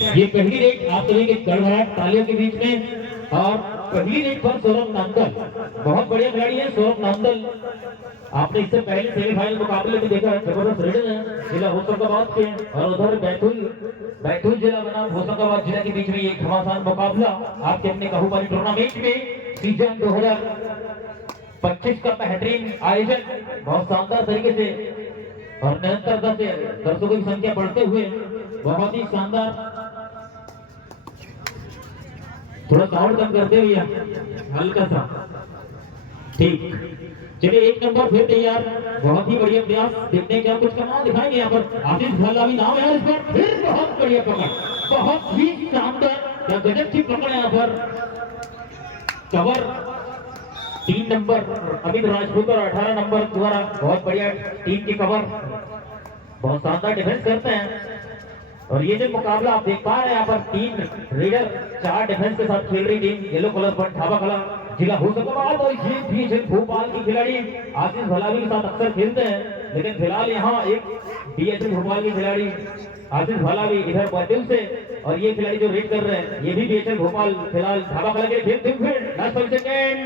ये पहली रेट आप सभी के गड़गड़ाहट तालियों के बीच में। और पहली रेट पर सौरभ नांदल, बहुत बढ़िया खिलाड़ी है सौरभ नांदल। आपने इससे पहले सेमीफाइनल मुकाबले में देखा है, जबरदस्त रेडर है जिला होशंगाबाद के। और उधर बैतूल जिला बना होशंगाबाद जिला के बीच में ये घमासान मुकाबला आपके अपने काहूबारी टूर्नामेंट में सीजन 2025 का बेहतरीन आयोजन बहुत शानदार तरीके से और निरंतरता से दर्शकों की संख्या बढ़ते हुए बहुत ही शानदार। थोड़ा साउंड कम करते हुए हल्का सा, ठीक। चलिए एक नंबर फिर तैयार, बहुत ही बढ़िया प्रयास। देखते हैं क्या कुछ कमाल दिखाएंगे यहाँ पर। आशीष भल्लावी नाम है इस पर, फिर बहुत बढ़िया पकड़, बहुत ही शानदार या गजब की पकड़ यहाँ पर। कवर 3 नंबर अमित राजपूत और 18 नंबर द्वारा बहुत बढ़िया टीम की कवर, बहुत शानदार डिफेंस करते हैं। और ये जो मुकाबला आप देख पा रहे हैं यहाँ पर 3 रेडर 4 डिफेंस के साथ खेल रही टीम येलो कलर पर ढाबा कला जिला होशंगाबाद। और ये भी भोपाल की खिलाड़ी आशीष भलावी के साथ अक्सर खेलते हैं, लेकिन फिलहाल यहाँ एक बीएसएल भोपाल की खिलाड़ी आशीष भलावी इधर बैतूल से, और ये खिलाड़ी जो रेड कर रहे हैं ये भी बीएसएल भोपाल फिलहाल ढाबा कला के खेलते हुए लास्ट 5 सेकेंड।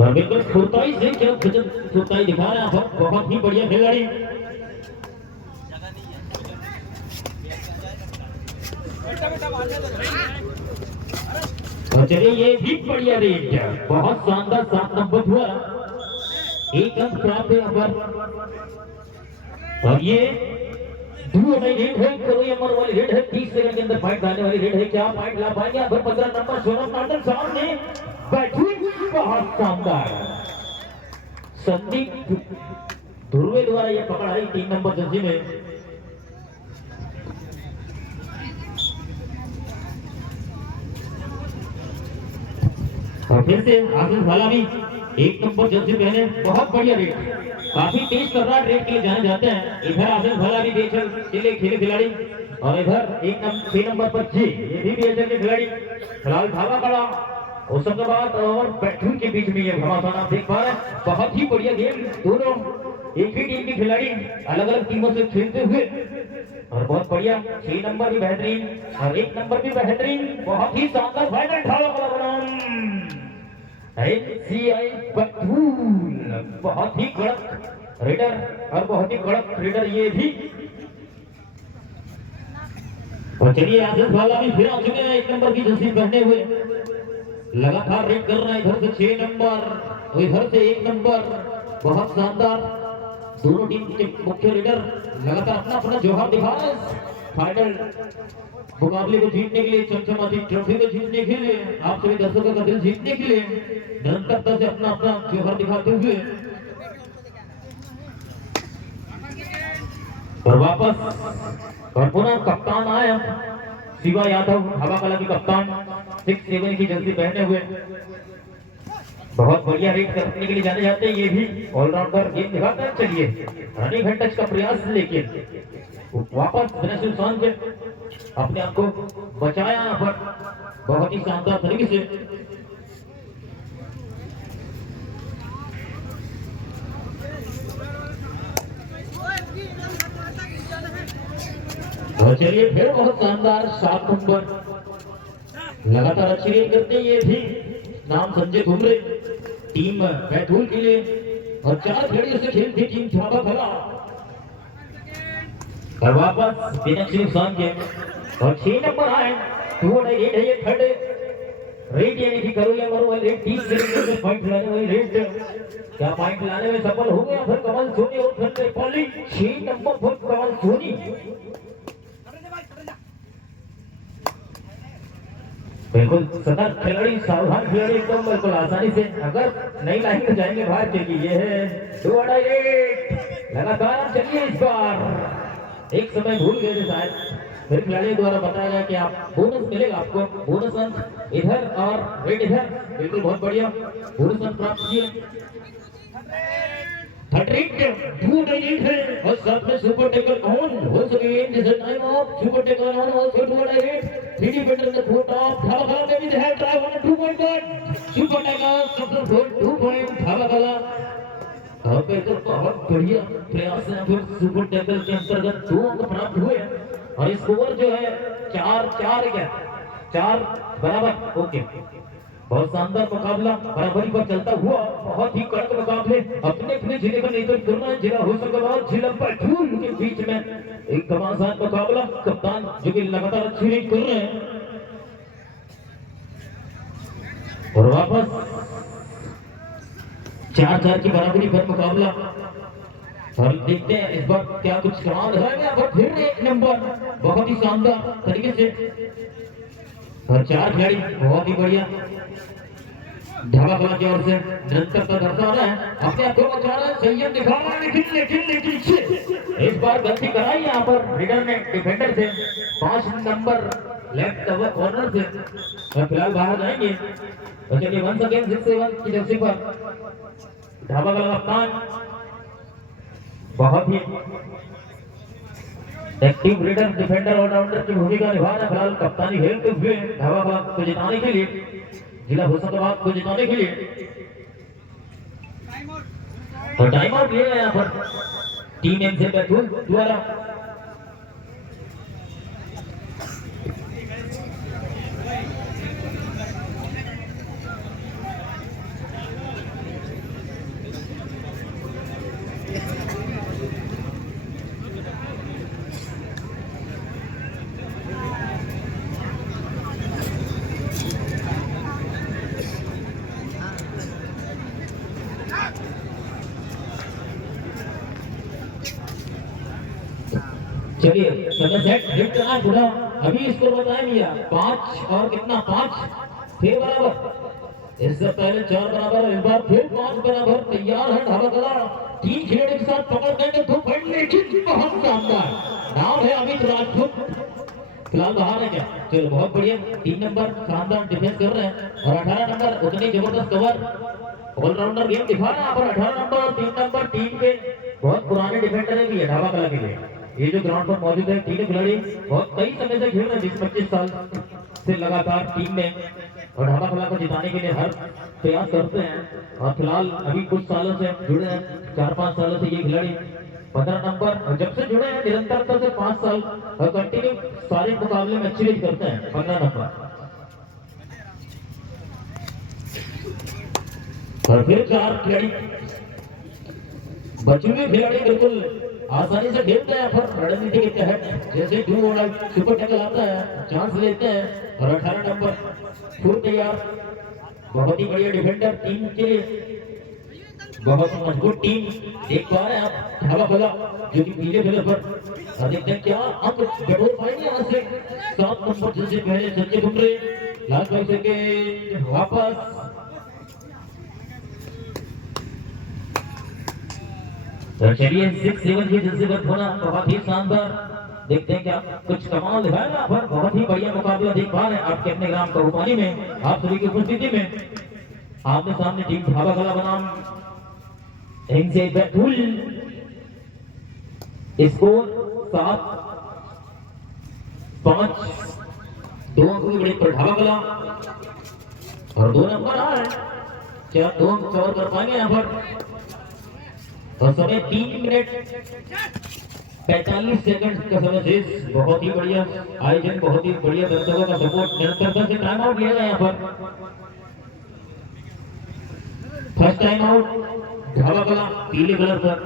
और बिल्कुल फुर्ताई से क्या फुर्ताई दिखा रहे हैं, बहुत ही बढ़िया खिलाड़ी। और चलिए ये भी बढ़िया रेट, बहुत शानदार 7 नंबर हुआ, 1 अंक प्राप्त है यहाँ पर। और ये रेट है, करो नंबर वाली रेट है, 30 सेकंड के अंदर पॉइंट लाने वाली रेट है। क्या पॉइंट ला पाएंगे यहाँ पर? 15 नंबर सौरभ नांदल सामने बैठू, बहुत शानदार संदीप ध्रुवे द्वारा ये पकड़ आई 3 नंबर जर्सी में। और फिर से आशीष भलावी 1 नंबर जर्सी पहने, बहुत बढ़िया रेट, काफी तेज कर्राट रेट के लिए जाने जाते हैं। इधर आशीष भलावी बीएचएल के लिए खेले खिलाड़ी, और इधर 6 नंबर पर जी, ये भी बीएचएल के खिलाड़ी। फिलहाल ढाबा कला होशंगाबाद और बैतूल के बीच में ये घमासान आप देख पा रहे हैं। बहुत ही बढ़िया गेम, दोनों एक ही टीम के खिलाड़ी अलग अलग टीमों से खेलते हुए, और बहुत बढ़िया 6 नंबर भी बेहतरीन और 1 नंबर भी बेहतरीन, बहुत ही शानदार फाइनल ढाबा कला बनाम एनसीआई बैतूल। बहुत ही कड़क रेडर और बहुत ही कड़क रेडर ये भी। और चलिए आशीष वाला भी फिर आ चुके हैं 1 नंबर की जर्सी पहने हुए, लगातार रेड कर रहे हैं। इधर से 6 नंबर और इधर से 1 नंबर, बहुत शानदार। दोनों टीम के मुख्य रेडर लगातार अपना अपना जोहर दिखा रहे हैं फाइनल मुकाबले को जीतने के लिए, चमचमाती ट्रॉफी को जीतने के लिए, आप सभी दर्शकों का दिल जीतने के लिए निरंतरता से अपना अपना जोहर दिखाते हुए। और वापस और पुनः कप्तान आए शिवा यादव, हवा कला की कप्तान 6-7 की जर्सी पहने हुए, बहुत बढ़िया रेड करने के लिए जाने जाते हैं। ये भी ऑलराउंडर गेम दिखाते हैं। चलिए रनिंग हैंड टच का प्रयास, लेकिन वापस विनय शान के अपने आप को बचाया यहाँ पर बहुत ही शानदार तरीके से। और चलिए फिर बहुत शानदार 7 नंबर लगातार अच्छी रेड करते हैं। ये भी नाम संजय घुमरे, टीम बैतूल के लिए, और 4 खिलाड़ियों से खेलती टीम ढाबा कला। और वापस दिनक शान के, और 6 नंबर आए 2 रेड है, ये 3rd रेड यानी कि करो या मरो वाली रेड, 30 सेकंड में पॉइंट लाने वाली रेड। क्या पॉइंट लाने में सफल हो गया फिर कमल सोनी और फिर पॉली 6 नंबर पर कमल सोनी। बिल्कुल सतर्क खिलाड़ी, सावधान खिलाड़ी, एकदम बिल्कुल आसानी से अगर नहीं लाइन तो जाएंगे बाहर, क्योंकि ये है 2 रेड लगातार। चलिए इस बार एक समय भूल गए थे शायद, फिर खिलाड़ियों द्वारा बताया गया कि आप बोनस मिलेगा, आपको बोनस अंक इधर और रेड इधर। बिल्कुल बहुत बढ़िया बोनस अंक प्राप्त किए। 2 रेड है और साथ में सुपर टेकर ऑन हो सके in this time of super taker on also 2 red 3D better than the 4 top dhaba कला में भी है ड्राइव ऑन 2 पॉइंट पर super taker successful 2 point dhaba कला। और बेहतर बहुत बढ़िया प्रयास है फिर सुपर टेबल के अंतर्गत 2 अंक प्राप्त हुए और स्कोर जो है 4-4 है, 4 बराबर। ओके, बहुत शानदार मुकाबला बराबरी पर चलता हुआ, बहुत ही कड़क मुकाबले अपने अपने जिले का नेतृत्व कर रहे हैं। जिला होशंगाबाद जिला बैतूल के बीच में एक घमासान मुकाबला, कप्तान जो कि लगातार अच्छी रेड कर रहे हैं और वापस 4-4 की बराबरी पर मुकाबला। और देखते हैं इस बार क्या कुछ कमाल है। फिर एक नंबर बहुत ही शानदार तरीके से और 4 खिलाड़ी बहुत ही बढ़िया ढाबा कला की ओर से निरंतरता दर्शा रहा है, अपने आप को बचा रहा है, संयम दिखा रहा है, लेकिन इस बार गलती कराई यहाँ पर रीडर ने डिफेंडर से 5 नंबर लेफ्ट कॉर्नर से और फिलहाल बाहर जाएंगे। तो चलिए 1 अगेन 6-7 की जर्सी पर ढाबा कला कप्तान बहुत ही एक्टिव रीडर डिफेंडर ऑलराउंडर की भूमिका निभा रहा है। फिलहाल कप्तानी खेलते हुए ढाबा कला को जिताने के लिए, जिला होशंगाबाद को जिताने के लिए और टाइम आउट लिया यहाँ पर टीम एमजे बैतूल द्वारा। चलिए समय सेट हिट करना है थोड़ा, अभी स्कोर बताया भैया 5 और कितना 5 फिर बराबर। इससे पहले 4 बराबर, इस बार फिर 5 बराबर। तैयार है ढाबा कला, 3 खिलाड़ियों के साथ पकड़ देंगे 2 पॉइंट, लेकिन बहुत शानदार नाम है अमित राजपूत। फिलहाल बाहर है क्या, चलो बहुत बढ़िया। 3 नंबर शानदार डिफेंस कर रहे हैं और 18 नंबर उतनी जबरदस्त कवर ऑलराउंडर गेम दिखा रहे हैं यहाँ पर। 18 नंबर और 3 नंबर टीम के बहुत पुराने डिफेंडर भी है ढाबा कला के लिए। ये जो ग्राउंड पर मौजूद है, तीनों खिलाड़ी बहुत कई समय से खेल रहे हैं, 20-25 साल से लगातार टीम में और ढाबा कला को जिताने के लिए हर प्रयास करते हैं। और फिलहाल अभी कुछ सालों से जुड़े हैं, 4-5 saaloं से ये खिलाड़ी। 15 नंबर और जब से जुड़े हैं निरंतरता से 5 साल और कंटिन्यू सारे मुकाबले में अच्छी रेस करते हैं। 15 नंबर और फिर 4 खिलाड़ी बचे हुए खिलाड़ी बिल्कुल आसानी से खेलते हैं पर रणनीति के तहत, जैसे जो सुपर टैकल आता है चांस लेते हैं। और 18 नंबर फुल तैयार, बहुत ही बढ़िया डिफेंडर टीम के लिए, बहुत मजबूत टीम देख पा रहे हैं आप ढाबा कला जो कि पीले कलर पर। और देखते हैं क्या अंक बटोर पाएंगे यहाँ से। 7 नंबर जैसे पहले संजय कुमरे, लास्ट 5 सेकेंड वापस। तो चलिए 6-7 की जैसे बात होना बहुत ही शानदार। देखते हैं क्या कुछ कमाल दिखाएगा यहाँ पर। बहुत ही बढ़िया मुकाबला देख पा रहे हैं आपके अपने ग्राम कहुपानी में, आप सभी की उपस्थिति में। आमने सामने टीम ढाबा कला बनाम एमजे बैतूल। स्कोर 7-5, 2 अंक की बढ़त पर ढाबा कला और 2 नंबर आ रहे हैं। क्या 2 अंक कवर कर पाएंगे यहाँ पर। और समय 3 मिनट 45 सेकंड का समय शेष। बहुत ही बढ़िया आयोजन, बहुत ही बढ़िया दर्शकों का सपोर्ट, निरंतरता से टाइम आउट लिया गया यहाँ पर। फर्स्ट टाइम आउट ढाबा कला पीले कलर पर।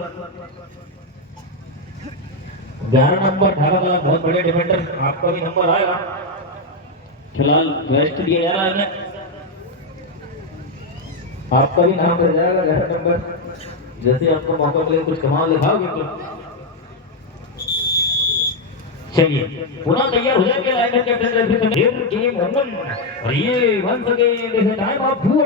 11 नंबर ढाबा कला, बहुत बढ़िया डिफेंडर, आपका भी नंबर आएगा। फिलहाल रेस्ट दिया जा रहा है, आपका भी नाम मिल जाएगा 11 नंबर। जैसे आपको मौका मिले कुछ कमाल दिखाओगे तो चलिए पुनः तैयार हो जाएंगे liner captain referee team open. और ये once again this time of 2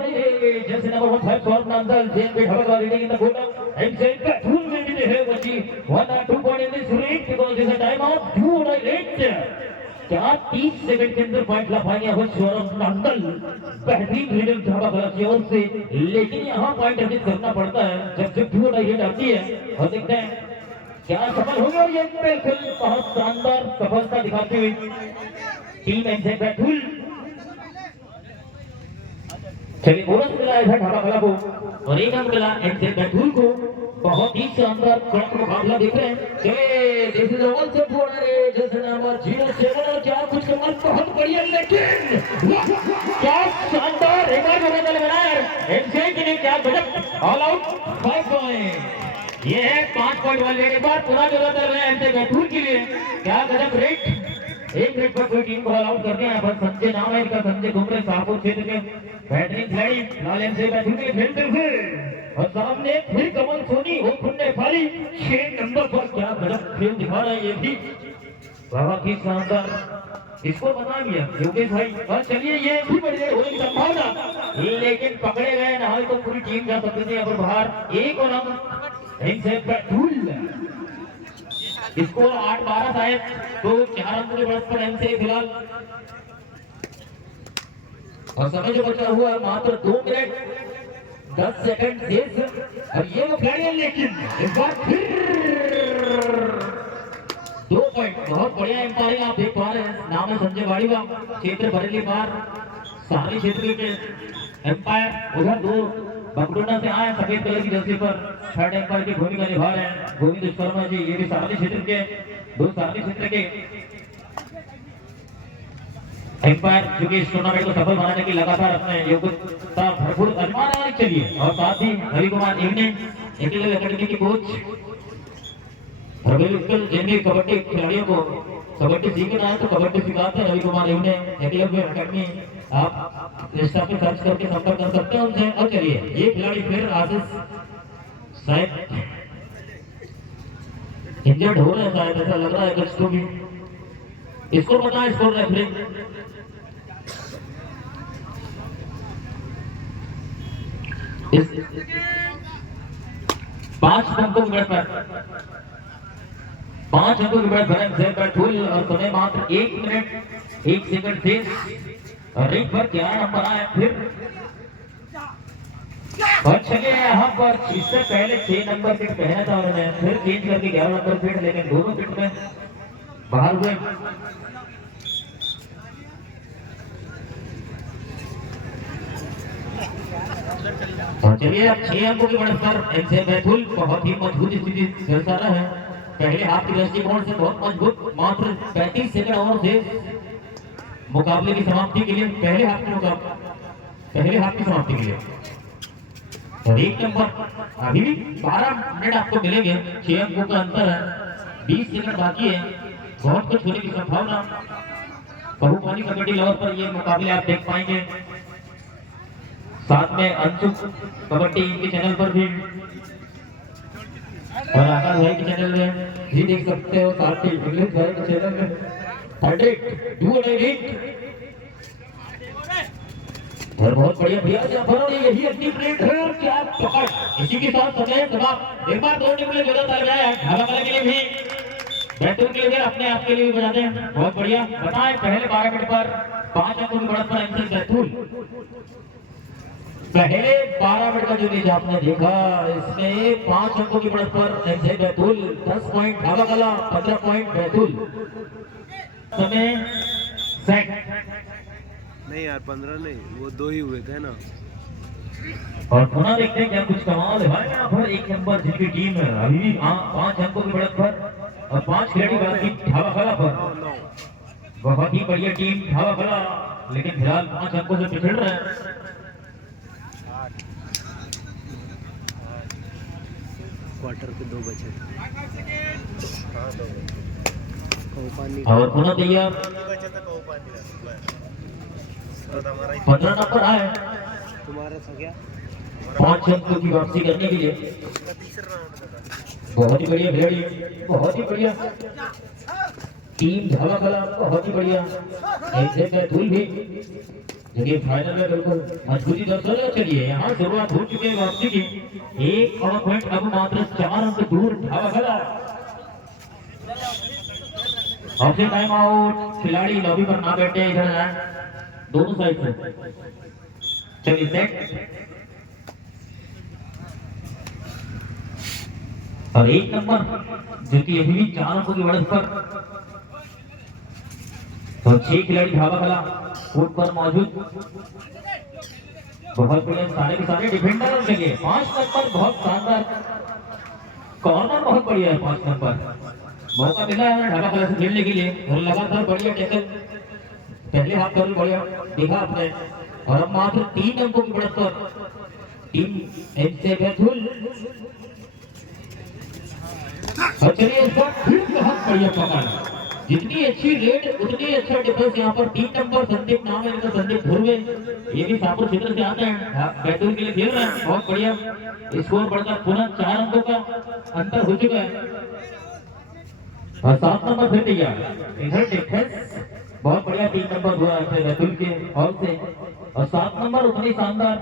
जैसे नंबर 15 फॉर नांदल जेन पे ढबक वाली इन द बोर्ड एंड से बैतूल में भी है बची 1 और 2 point in this rate because this time of 2 8। क्या 30 सेकंड के अंदर पॉइंट ला पाएंगे वो सौरभ नांदल, बेहतरीन रीडर ढाबा कला की ओर से। लेकिन यहाँ पॉइंट अर्जित करना पड़ता है जब से 2 रेट आती है। और देखते हैं क्या सफल होगा ये। बिल्कुल बहुत शानदार सफलता दिखाती हुई टीम एमजे बैतूल। चलिए बोनस मिला है ढाबा कला को और 1 अंक मिला एमजे बैतूल को। बहुत ही शानदार कड़क मुकाबला देख रहे हैं। चले दिस इज ऑल से फॉर जस्ट नंबर 07 और क्या कुछ कमाल, बहुत बढ़िया, लेकिन क्या शानदार एक बार बदल बनाया एमसीआई के लिए, क्या गजब, ऑल आउट 5 पॉइंट। ये है 5 पॉइंट वाले, एक बार पूरा जरूरत कर रहे हैं एमसीआई बैठूर के लिए, क्या गजब रेट, एक रेट पर कोई टीम को ऑल आउट करते हैं। यहाँ पर संजय नाम है इनका, संजय घुमरे शाहपुर क्षेत्र के बैटरिंग खिलाड़ी, लाल एमसीआई बैठूर के खेलते हुए, और सामने फिर कमल सोनी हो खुन्ने फाली 6 नंबर पर, क्या गजब खेल दिखा रहा है ये भी, बहुत ही शानदार, इसको बता दिया योगेश भाई। और चलिए ये भी बड़ी देर होने की संभावना, ये लेकिन पकड़े गए ना, तो पूरी टीम जा सकती थी यहाँ पर बाहर। एक और हम इनसे बैठूल इसको 8-12 शायद, तो 4 अंक के बढ़त पर इनसे फिलहाल, और समय जो बचा हुआ है मात्र 2 मिनट 10 सेकंड शेष, और ये वो खिलाड़ी है, लेकिन इस बार फिर 2 पॉइंट, बहुत बढ़िया एम्पायरिंग आप देख पा रहे हैं। नाम है संजय वाड़ीवा, क्षेत्र बरेली बार सारी क्षेत्र के एम्पायर। उधर 2 बगडोना से आए सफेद कलर की जर्सी पर, थर्ड एम्पायर की भूमिका निभा रहे हैं गोविंद शर्मा जी, ये भी सारणी क्षेत्र के, 2 सारणी क्षेत्र के एम्पायर, जो कि इस टूर्नामेंट को सफल बनाने की लगातार अपने योग्यता भरपूर आजमा चलिए। और साथ ही रवि कुमार इवने एकलव्य अकेडमी के कोच, जिनके कबड्डी खिलाड़ियों को कबड्डी सीखना है तो कबड्डी सिखाते हैं रवि कुमार इवने एकलव्य अकेडमी, आप इंस्टा पे सर्च करके संपर्क कर सकते हैं उनसे। और चलिए ये खिलाड़ी फिर आशीष शायद इंजर्ड हो रहे हैं, शायद ऐसा लग रहा है कुछ, तो भी इसको पता है स्कोर रेफरी, इस 5 अंकों की बढ़त पर 5 अंकों की बढ़त भरन से बैठूल, और समय मात्र 1 मिनट 1 सेकंड शेष, और रिंग पर 11 नंबर आए फिर, और चलिए यहाँ पर इससे पहले 6 नंबर किट पहना था उन्होंने, फिर चेंज करके 11 नंबर किट, लेकिन दोनों किट में बाहर हुए। और चलिए अब 6 अंकों की बढ़त पर एमसीआई बैतूल बहुत ही मजबूत स्थिति दर्शा रहा है, पहले हाफ की दृष्टिकोण से बहुत मजबूत, मात्र 35 सेकंड और से मुकाबले की समाप्ति के लिए, पहले हाफ की समाप्ति के लिए। और 1 नंबर अभी भी 12 मिनट आपको मिलेंगे, 6 अंकों का अंतर है, 20 सेकंड बाकी है, बहुत कुछ होने की संभावना। बहुपानी कबड्डी लेवल पर ये मुकाबले आप देख पाएंगे, साथ में अंशु कबड्डी के चैनल पर भी, और आकाश भाई के चैनल में भी देख सकते हो, साथ ही इंग्लिश भाई के चैनल में 100 और बहुत बढ़िया भैया यही अपनी प्लेट है, और क्या पकड़, इसी के साथ समय समाप्त। एक बार दौड़ने के लिए जरूरत आ जाए, ढाला के लिए भी, बैतूल के लिए अपने आप के लिए भी बजाते हैं, बहुत बढ़िया। बताएं पहले 12 मिनट पर 5 अंकों की बढ़त पर एमसीआई बैतूल, पहले 12 मिनट का जो मैच आपने देखा, इसमें 5 अंकों की बढ़त पर एमसीआई बैतूल, 10 पॉइंट ढाबा कला, 15 पॉइंट बैतूल। समय सेट नहीं यार 15 नहीं, वो 2 ही हुए थे ना। और पुनः देखते हैं क्या कुछ कमाल है भाई यहाँ पर। 1 नंबर जिनकी टीम है अभी भी 5 अंकों की बढ़त पर, और 5 खिलाड़ी बाकी ढाबा कला पर, बहुत ही बढ़िया टीम ढाबा कला, लेकिन फिलहाल 5 अंकों से पिछड़ रहे हैं। क्वार्टर के 2 बचे, और पुनः तैयार 15 नंबर आए तुम्हारा था क्या, 5 अंकों की वापसी करने के लिए। बहुत ही बढ़िया खिलाड़ी, बहुत ही बढ़िया टीम ढाबा कला, बहुत ही बढ़िया एमसीआई बैतूल भी, जो कि फाइनल में बिल्कुल मजबूती दर्शाया। चलिए यहाँ शुरुआत हो चुकी है वापसी की, 1 और पॉइंट अब मात्र 4 अंक दूर ढाबा कला। ऑफिस टाइम आउट, खिलाड़ी लॉबी पर ना बैठे, इधर जाए दोनों साइड से। चलिए सेट, और 1 नंबर जो कि अभी भी 4 अंकों की बढ़त पर, तो 6 खिलाड़ी ढाबा कला कोर्ट पर मौजूद, बहुत बढ़िया, सारे के सारे डिफेंडर उनके लिए 5 नंबर, बहुत शानदार कॉर्नर बहुत बढ़िया है 5 नंबर, मौका मिला है ढाका कला से खेलने के लिए और लगातार बढ़िया टैकल, पहले हाथ कर बढ़िया देखा आपने। और अब मात्र 3 अंकों की बढ़त पर टीम एमसे बैतूल। और चलिए इस बार फिर बहुत बढ़िया पकड़, जितनी अच्छी रेड उतनी अच्छा डिफेंस यहाँ पर। 3 नंबर संदीप नाम है इनका, संदीप धुर्वे, ये भी शाहपुर क्षेत्र से आते हैं, बैतूल के लिए खेल रहे हैं, बहुत बढ़िया। स्कोर बढ़कर पुनः 4 अंकों का अंतर हो चुका है। और 7 नंबर फिर तैयार, इधर डिफेंस बहुत बढ़िया 3 नंबर हुआ है बैतूल के और से, और 7 नंबर उतनी शानदार।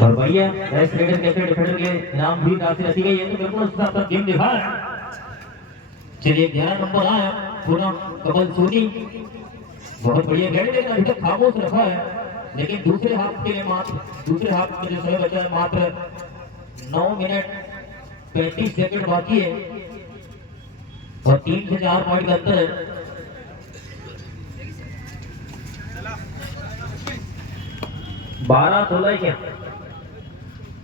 और बढ़िया बेस्ट रेडर कैसे डिफेंडर के नाम भी राशि रखी गई है, तो बिल्कुल उसका अपना गेम दिखा है। चलिए 11 नंबर आया पूरा कमल सोनी, बहुत बढ़िया रेड लेकर अभी तक खामोश रखा है, लेकिन दूसरे हाफ के लिए दूसरे हाफ में जो समय बचा है मात्र 9 मिनट 35 सेकंड बाकी है और 3 से 4 पॉइंट का अंतर है। बारह 16 के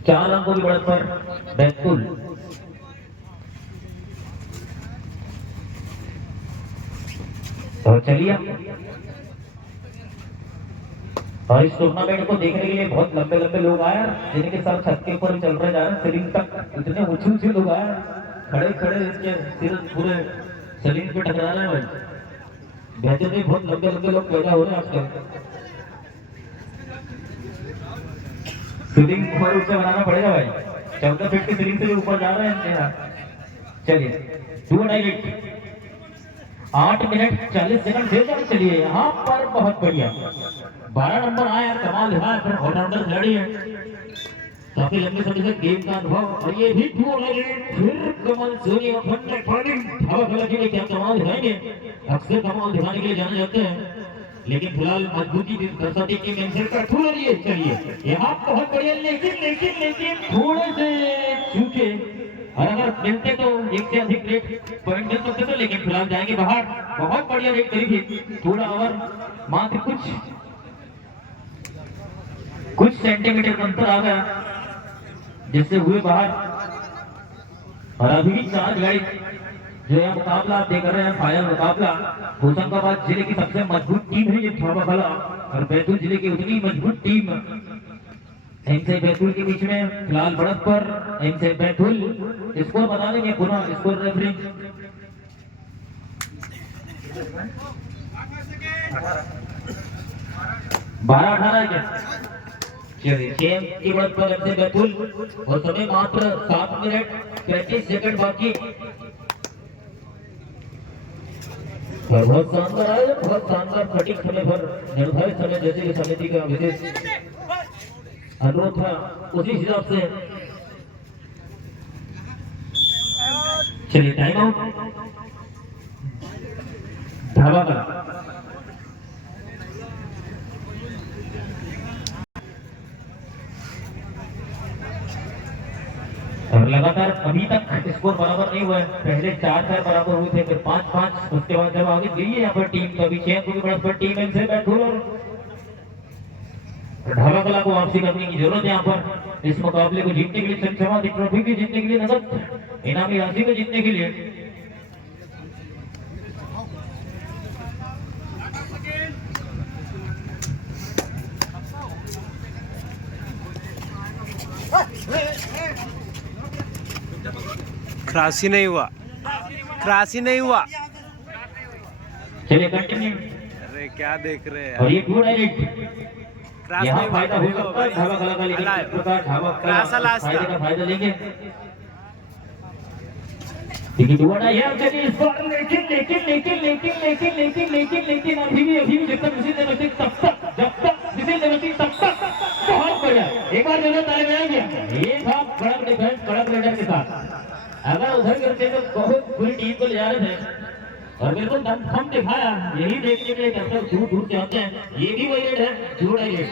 4 अंकों की बढ़त पर बैतूल। तो चलिए और इस टूर्नामेंट को देखने के लिए बहुत लंबे लंबे लोग आए, जिनके साथ छत के ऊपर चल रहे जा रहे हैं, सीलिंग तक इतने ऊंचे ऊंचे लोग आए, खड़े खड़े इनके सिर पूरे सीलिंग पे टकरा रहे हैं। बैतूल में बहुत लंबे लंबे लोग पैदा हो रहे हैं आजकल, सीलिंग ऊपर ऊपर बनाना पड़ेगा भाई, 14 फीट की सीलिंग से ऊपर जा रहे हैं। चलिए 8 मिनट 40 सेकंड दे जाए। चलिए यहाँ पर बहुत बढ़िया 12 नंबर आया, कमाल है, फिर ऑलराउंडर खिलाड़ी है, काफी लंबे समय से गेम का अनुभव। और ये भी फिर कमल सोनी के लिए क्या कमाल दिखाएंगे, अक्सर कमाल दिखाने के लिए जाने जाते हैं, लेकिन फिलहाल मजबूती दर्शाती टीम एमसेल का थोड़ा लिए। चलिए यहाँ बहुत बढ़िया, लेकिन थोड़े से चूके, और अगर मिलते तो एक से अधिक रेट पॉइंट मिल सकते थे, लेकिन फिलहाल जाएंगे बाहर। बहुत बढ़िया रेट करी, थोड़ा ओवर मात्र कुछ सेंटीमीटर का अंतर आ गया, जिससे हुए बाहर। और अभी भी 4 खिलाड़ी जो यह मुकाबला आप देख रहे हैं, फाइनल मुकाबला होशंगाबाद जिले की सबसे मजबूत टीम है ये ठाबाकला, और बैतूल जिले की उतनी मजबूत टीम एमसे बैतूल के बीच में फिलहाल बढ़त पर एमसे बैतूल। स्कोर बता देंगे पुनः, स्कोर रेफरी 12-18 के। चलिए गेम की बढ़त पर एमसे बैतूल और समय मात्र 7 मिनट 35 सेकंड बाकी। बहुत शानदार है, बहुत शानदार सटीक समय पर निर्धारित समय, जैसे कि समिति का विशेष अनुरोध था उसी हिसाब से। चलिए टाइम आउट ढाबा का। और लगातार अभी तक स्कोर बराबर नहीं हुआ है, पहले 4-4 बराबर हुए थे, फिर 5-5, उसके बाद जब आगे गई है यहाँ पर टीम, तो अभी 6 अंकों की बढ़त पर टीम एमसे बैतूल। ढाबा कला को वापसी करने की जरूरत है यहाँ पर, इस मुकाबले को जीतने के लिए, चमचमा ट्रॉफी भी जीतने के लिए, नगद इनामी राशि को जीतने के लिए। क्रासी नहीं हुआ, क्रासी नहीं हुआ। चलिए कंटिन्यू। अरे क्या देख रहे हैं और ये टू डायरेक्ट क्रास यहाँ नहीं फायदा हो सकता है ढाबा कला का, लेकिन इस प्रकार ढाबा कला फायदे का फायदा लेंगे। लेकिन दुआना है चलिए इस बार, लेकिन अभी भी जब तक किसी ने तब तक, जब तक किसी ने तब तक बहुत बढ़िया। एक बार मैंने ताले में ये था कड़क डिफेंस, कड़क रेडर के साथ, अगर उधर करते तो बहुत पूरी टीम को ले जा रहे थे, और बिल्कुल दम दिखाया। यही देखने के लिए दर्शक दूर दूर से आते हैं। ये भी वही रेड है, जोड़ा रेड।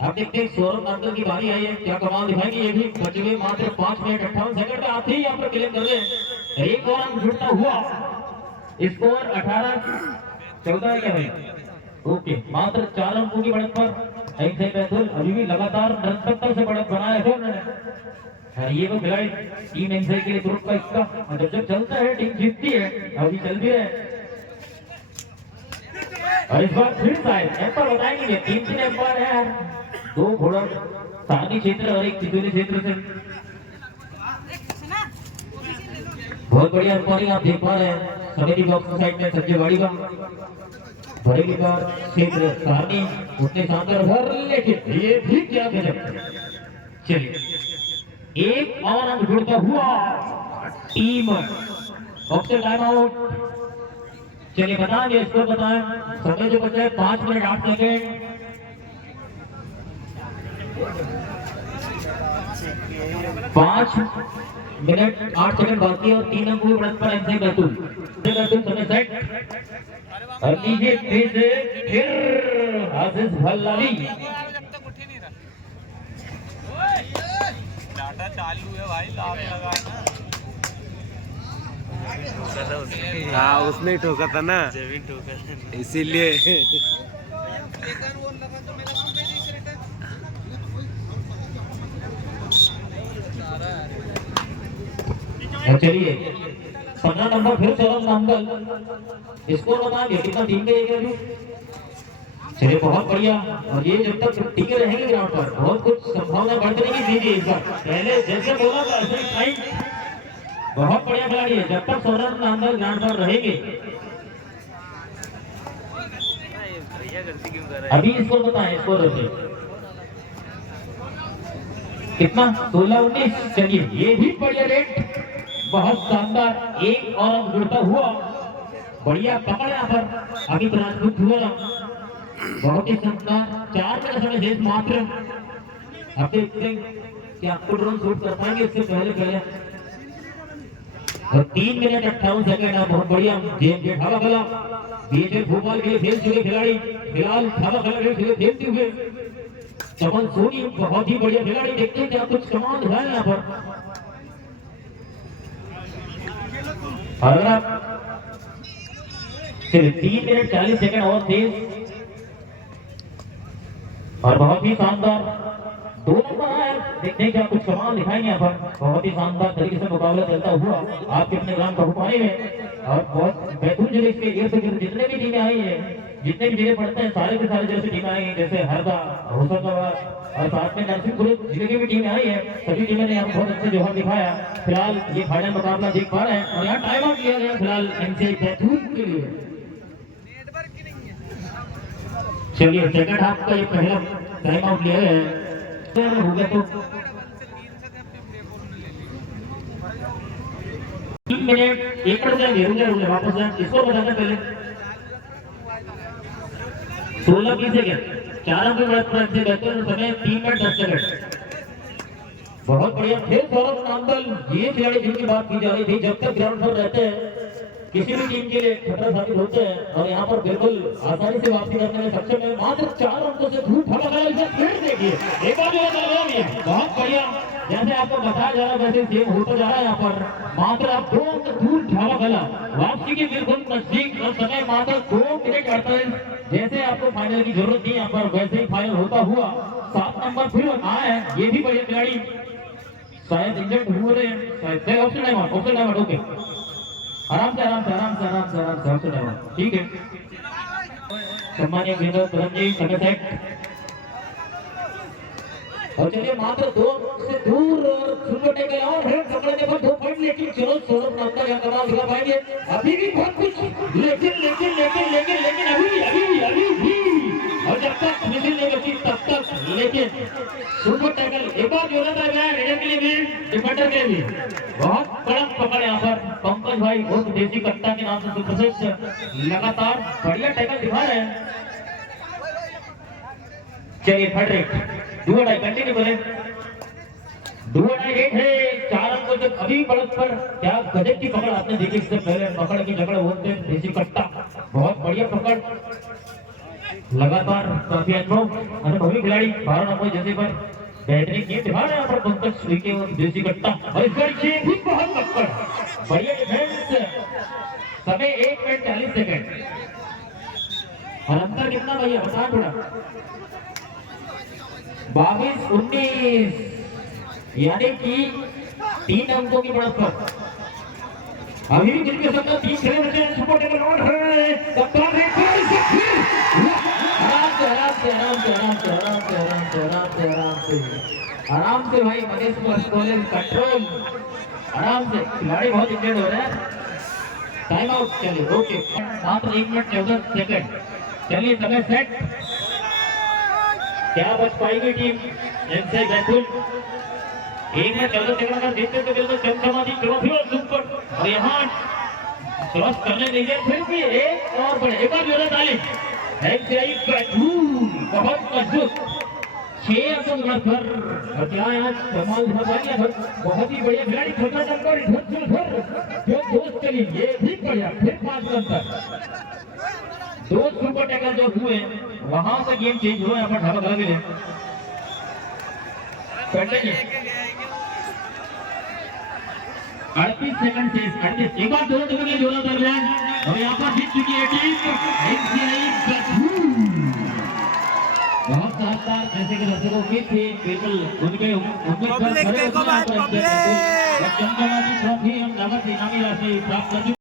आप देखते हैं सौरभ अंकल की बारी आई है, क्या कमाल दिखाएंगे। ये भी बचे हुए मात्र 5 मिनट 58 सेकंड में आते ही यहाँ पर क्लेम कर रहे हैं। एक और अंक जुड़ता हुआ स्कोर 18-14 है क्या भाई? ओके, मात्र 4 अंकों की बढ़त पर एक से बैतूल अभी भी लगातार 79 से बढ़त बनाए थे उन्होंने। और ये वो खिलाड़ी टीम एनसीआई के लिए ग्रुप का इसका जब जब चलता है टीम जीतती है, अभी चल भी रहे। और इस बार फिर शायद एम्पायर बताएंगे, 3 एम्पायर है, 2 घोड़ा सारनी क्षेत्र और एक चिचोली क्षेत्र से। बहुत बढ़िया अंपायरिंग आप देख पा रहे हैं। समिति बॉक्स साइड में संजय वाड़ी का बरेली का क्षेत्र सारनी उतने शानदार भर, लेकिन ये भी क्या गजब। चलिए एक और अंक जुड़ता हुआ टीम ऑप्शन टाइम आउट। चलिए बताएंगे, इसको बताएं। समय जो बचा है 5 मिनट 8 सेकेंड। 5 मिनट 8 सेकंड बाकी और 3 अंकों की बढ़त पर एनसीआई बैतूल समय सेट। और लीजिए फिर आशीष भल्लावी। डाटा चालू है भाई, लाभ लगा ना। हाँ उसने ही ठोका था ना, इसीलिए। चलिए 15 नंबर फिर सौरभ नामदल। स्कोर बताएंगे कितना टीम के एक अभी। चलिए बहुत बढ़िया, और ये जब तक टिके रहेंगे ग्राउंड पर बहुत कुछ संभावना बढ़ने की दीजिए इस बार। पहले जैसे बोला था ऐसे ही बहुत बढ़िया खिलाड़ी है। जब तक सौरभ नामदल ग्राउंड पर रहेंगे। अभी स्कोर बताएं, स्कोर रखिए कितना 16-19। चलिए ये भी बढ़िया रेट, बहुत शानदार। एक और अंक जुड़ता हुआ बढ़िया पकड़ यहाँ पर अभी राजपूत हुआ, बहुत ही शानदार। 4 मिनट समय शेष मात्र। अब देखते हैं कि आपको ड्रोन शूट कर पाएंगे इससे पहले। और 3 मिनट 58 सेकंड। बहुत बढ़िया जेएमजे ढाबा कला बीएचएल भोपाल के लिए खेल चुके खिलाड़ी फिलहाल ढाबा कला के लिए खेलते हुए चमन सोनी, बहुत ही बढ़िया खिलाड़ी। देखते हैं क्या कुछ कमाल है यहाँ पर। अगर आप सिर्फ 3 मिनट 40 सेकंड और तेज, और बहुत ही शानदार 2 नंबर है। देखते हैं क्या कुछ कमाल दिखाएंगे यहाँ पर। बहुत ही शानदार तरीके से मुकाबला चलता हुआ आपके अपने ग्राम कबूपानी में। और बहुत बैतूल जिले के इर्द गिर्द जितने भी टीमें आई हैं, जितने भी जिले पड़ते हैं, सारे के सारे जैसे टीमें आई हैं, जैसे हरदा, होशंगाबाद और साथ में नरसिंहपुर जिले की भी टीमें आई हैं, सभी टीमें ने यहाँ बहुत अच्छे जोहर दिखाया। फिलहाल ये फाइनल मुकाबला देख पा रहे हैं और यहाँ टाइम आउट लिया गया फिलहाल एनसीआई बैतूल के लिए। चलिए सेकंड हाफ का ये पहला टाइम आउट लिया गया है। हो गया तो 3 मिनट 1 रुक वापस जाए। इसको बताना पहले 16-20 सेकंड 4 अंक बढ़त से बेहतर समय 3 मिनट 10 सेकंड। बहुत बढ़िया फिर सौरभ नामदल। ये खिलाड़ी जिनकी बात की जा रही थी, जब तक ग्राउंड पर रहते हैं किसी भी टीम के लिए खतरा साबित होते हैं, और यहाँ पर बिल्कुल आसानी से वापसी करने में सक्षम है। मात्र 4 अंकों से धूप फिर देखिए एक बार बहुत बढ़िया। जैसे आपको बताया जा रहा है वैसे सेम होता जा रहा है यहाँ पर। मात्र आप 2 अंक दूर ढाबा गला वापसी के बिल्कुल नजदीक, और समय मात्र 2 मिनट 48। जैसे आपको फाइनल की जरूरत थी यहाँ पर, वैसे ही फाइनल होता हुआ 7 नंबर फिर आया है। ये भी बढ़िया खिलाड़ी शायद इंजर्ड हुए हैं, शायद ऑप्शन टाइम आउट। ओके आराम से ठीक है। सम्मानीय विनोद प्रधान जी समय सेट। और चलिए मात्र 2 से दूर सुपर टेकल और हेड पकड़ने पर 2 पॉइंट, लेकिन चलो सौरभ नामदल यहाँ कमाल दिखा पाएंगे। अभी भी बहुत कुछ, लेकिन अभी भी और जब तक मिसिल नहीं बची तब तक, लेकिन सुपर टैकल एक बार जोड़ा था रेडर के लिए भी, डिफेंडर के लिए बहुत कड़क पकड़ यहाँ पर पंकज भाई बहुत देसी कट्टा के नाम से सुप्रसिद्ध लगातार बढ़िया टैकल दिखा रहे हैं। चलिए थर्ड रेट डुअर कंटिन्यू करें। डुअर रेट है 4 अंकों तक अभी बढ़त पर। क्या गजब की पकड़ आपने देखी, इससे पहले पकड़ की जगड़ बोलते हैं देसी कट्टा, बहुत बढ़िया पकड़ लगातार काफी अनुभवी खिलाड़ी 12 नंबर जैसे पर बेहतरीन गेम दिखा रहे हैं पर पंकज स्वीके और देसी कट्टा। और इस बार ये भी बहुत पकड़ बढ़िया डिफेंस समय 1 मिनट 40 सेकंड। और अंतर कितना भैया बता थोड़ा? 22-19 यानी कि 3 अंकों की बढ़त पर अभी भी जिनके सामने 3 खड़े बचे हैं सुपर टेबल लौट रहे हैं कप्तान है आराम से भाई मनीष कॉलेज कंट्रोल आराम से खिलाड़ी बहुत इंजर्ड हो रहे हैं टाइम आउट चलिए ओके मात्र 1 मिनट 14 सेकंड चलिए समय सेट क्या बच पाएगी team MC Betul 1 minute 14 second का जीतते तो बिल्कुल चमचमाती ट्रॉफी और सुपर और यहाँ क्रॉस करने दीजिए फिर भी एक और बड़े एक और जोरदार ताली एमसीआई बैतूल बहुत मजबूत 6 अंकों पर और क्या आज कमाल धमालिया बहुत ही बढ़िया खिलाड़ी छोटा नंबर इधर जो दोस्त चली ये भी बढ़िया फिर 5 रन तक 2 सुपर टैकल जो हुए वहां से गेम चेंज हुआ यहाँ पर ढाबा लगा मिले कंटिन्यू 38 सेकंड से 38 एक बार दोनों टीमों के जोरदार दरमियान और यहाँ पर जीत चुकी है टीम एमसीआई बैतूल बहुत शानदार जैसे कि दर्शकों की थी बिल्कुल उनके उम्मीद पर खड़े होकर ट्रॉफी और नगद इनामी राशि प्राप्त कर